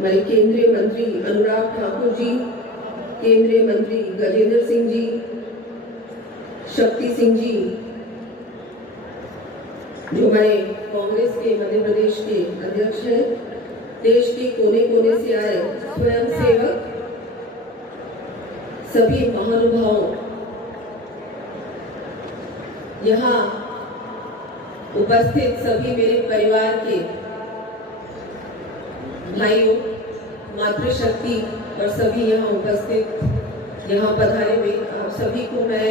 हमारे केंद्रीय मंत्री अनुराग ठाकुर जी, केंद्रीय मंत्री गजेंद्र सिंह जी, शक्ति सिंह जी, जो हमारे कांग्रेस के मध्य प्रदेश के अध्यक्ष हैं, देश के कोने कोने से आए स्वयं सेवक, सभी महानुभावों, यहाँ उपस्थित सभी मेरे परिवार के भाइयों, मातृशक्ति और सभी यहाँ उपस्थित यहाँ पधारे हुए आप सभी को मैं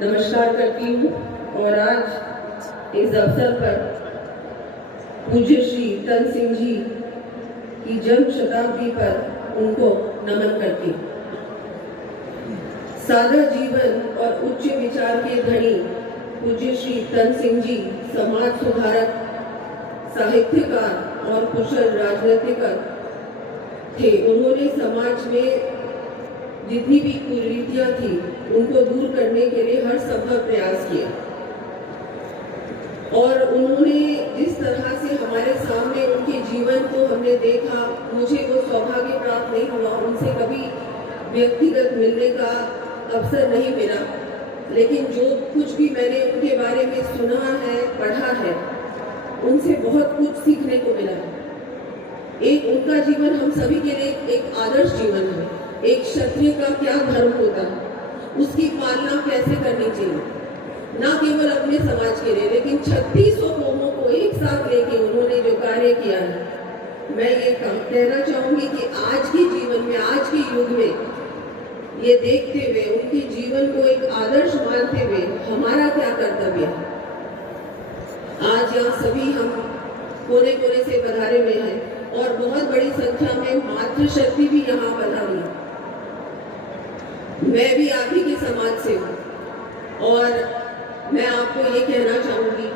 नमस्कार करती हूँ। और आज इस अवसर पर पूज्य श्री तन सिंह जी की जन्म शताब्दी पर उनको नमन करती हूँ। सादा जीवन और उच्च विचार के धनी पूज्य श्री तन सिंह जी समाज सुधारक, साहित्यकार और कुशल राजनीतिक थे। उन्होंने समाज में जितनी भी कुरीतियां थी उनको दूर करने के लिए हर संभव प्रयास किया और उन्होंने जिस तरह से हमारे सामने उनके जीवन को हमने देखा, मुझे वो सौभाग्य प्राप्त नहीं हुआ, उनसे कभी व्यक्तिगत मिलने का अवसर नहीं मिला, लेकिन जो कुछ भी मैंने उनके बारे में सुना है, पढ़ा है, उनसे बहुत कुछ सीखने को मिला। एक उनका जीवन हम सभी के लिए एक आदर्श जीवन है। एक क्षत्रिय का क्या धर्म होता है, उसकी पालना कैसे करनी चाहिए, न केवल अपने समाज के लिए लेकिन 3600 कौमों को एक साथ लेके उन्होंने जो कार्य किया है, मैं ये कहना चाहूंगी कि आज के जीवन में, आज के युग में ये देखते हुए, उनके जीवन को एक आदर्श मानते हुए हमारा क्या कर्तव्य है। आज यहाँ सभी हम कोने कोने से पधारे हुए हैं और बहुत बड़ी संख्या में मातृशक्ति भी यहाँ पधारी है। मैं भी आप ही के समाज से हूँ और मैं आपको ये कहना चाहूंगी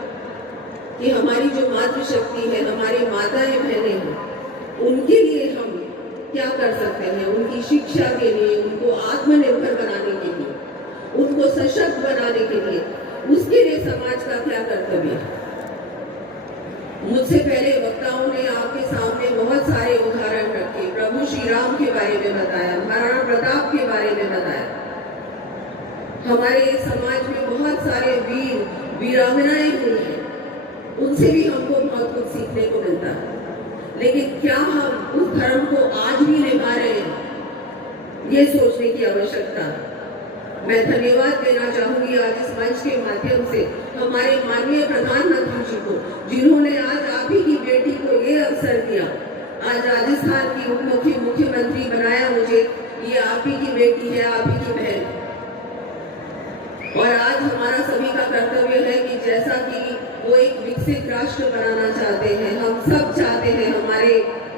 कि हमारी जो मातृशक्ति है, हमारी माताएं बहनें हैं, उनके लिए हम क्या कर सकते हैं, उनकी शिक्षा के लिए, उनको आत्मनिर्भर बनाने के लिए, उनको सशक्त बनाने के लिए, उसके लिए समाज का क्या कर्तव्य है। मुझसे पहले वक्ताओं ने आपके सामने बहुत सारे उदाहरण रखे, प्रभु श्री राम के बारे में बताया, महाराणा प्रताप के बारे में बताया। हमारे समाज में बहुत सारे वीर वीरांगनाएं हुई हैं, उनसे भी हमको बहुत कुछ सीखने को मिलता है, लेकिन क्या हम उस धर्म को आज भी निभा रहे हैं, ये सोचने की आवश्यकता है। मैं धन्यवाद देना चाहूंगी आज इस मंच के माध्यम से हमारे माननीय प्रधानमंत्री जी को, जिन्होंने आज आप ही की बेटी को ये अवसर दिया। आज राजस्थान की मुख्यमंत्री बनाया मुझे, ये आप ही की बेटी है, आप ही की बहन। और आज हमारा सभी का कर्तव्य है कि जैसा कि वो एक विकसित राष्ट्र बनाना चाहते हैं, हम सब चाहते हैं हमारे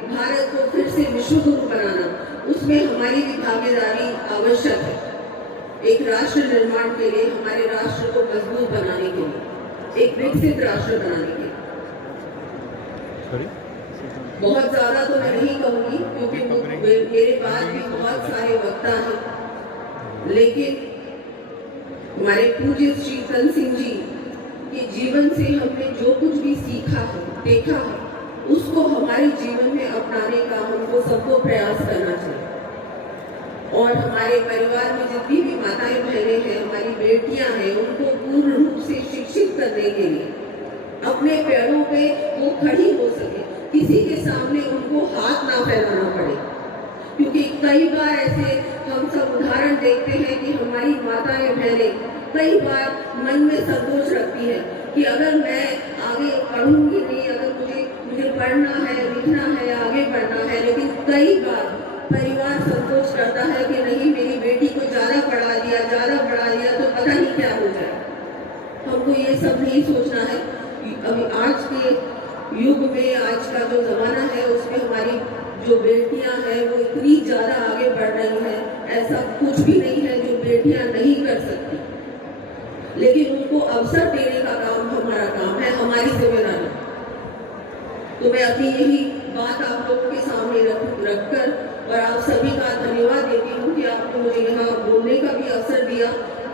भारत को फिर से विश्व गुरु बनाना, उसमें हमारी भी भागीदारी आवश्यक है। एक राष्ट्र निर्माण के लिए, हमारे राष्ट्र को मजबूत बनाने के लिए, एक विकसित राष्ट्र बनाने के लिए। बहुत ज्यादा तो मैं नहीं कहूंगी क्योंकि मेरे पास भी बहुत सारे वक्ता हैं, लेकिन हमारे पूज्य श्री तन सिंह जी के जीवन से हमने जो कुछ भी सीखा है, देखा है, उसको हमारे जीवन में अपनाने का हमको सबको प्रयास करना चाहिए। और हमारे परिवार में जितनी भी माताएं बहनें हैं, हमारी बेटियां हैं, उनको पूर्ण रूप से शिक्षित करने के लिए अपने पैरों पे वो खड़ी हो सके, किसी के सामने उनको हाथ ना फैलाना पड़े। क्योंकि कई बार ऐसे हम सब उदाहरण देखते हैं कि हमारी माताएं बहनें कई बार मन में संकोच रखती है कि अगर मैं आगे पढ़ूंगी नहीं, अगर मुझे पढ़ना है, लिखना है, आगे बढ़ना है, लेकिन कई बार परिवार संकोच करता है कि नहीं, मेरी बेटी को ज्यादा पढ़ा दिया, ज्यादा पढ़ा दिया तो पता नहीं क्या हो जाए। हमको ये सब नहीं सोचना है। अभी आज के युग में, आज का जो जमाना है, उसमें हमारी जो बेटियां हैं वो इतनी ज्यादा आगे बढ़ रही हैं। ऐसा कुछ भी नहीं है जो बेटियां नहीं कर सकती, लेकिन उनको अवसर देने का काम हमारा काम है, हमारी जिम्मेदारी। तो मैं अपनी यही बात आप लोगों के सामने रखकर और आप सभी का धन्यवाद देती हूँ कि आपने मुझे यहाँ बोलने का भी अवसर दिया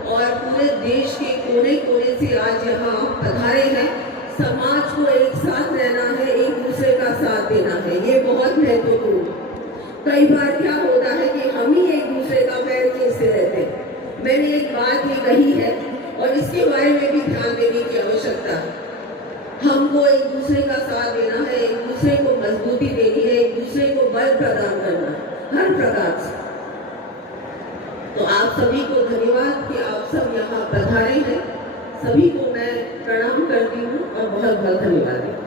और पूरे देश के कोने कोने से आज यहाँ पधारे हैं। समाज को एक साथ रहना है, एक दूसरे का साथ देना है, ये बहुत महत्वपूर्ण। कई बार क्या होता है कि हम ही एक दूसरे का पैर खींचते रहते हैं। मैंने एक बात ये कही है और इसके बारे में भी ध्यान देने की आवश्यकता है। हमको एक दूसरे का साथ देना है, एक दूसरे को मजबूती देनी है, एक दूसरे को बल प्रदान करना है हर प्रकार से। तो आप सभी को धन्यवाद कि आप सब यहाँ पधारे हैं। सभी को मैं प्रणाम करती हूँ और बहुत बहुत धन्यवाद देती हूँ।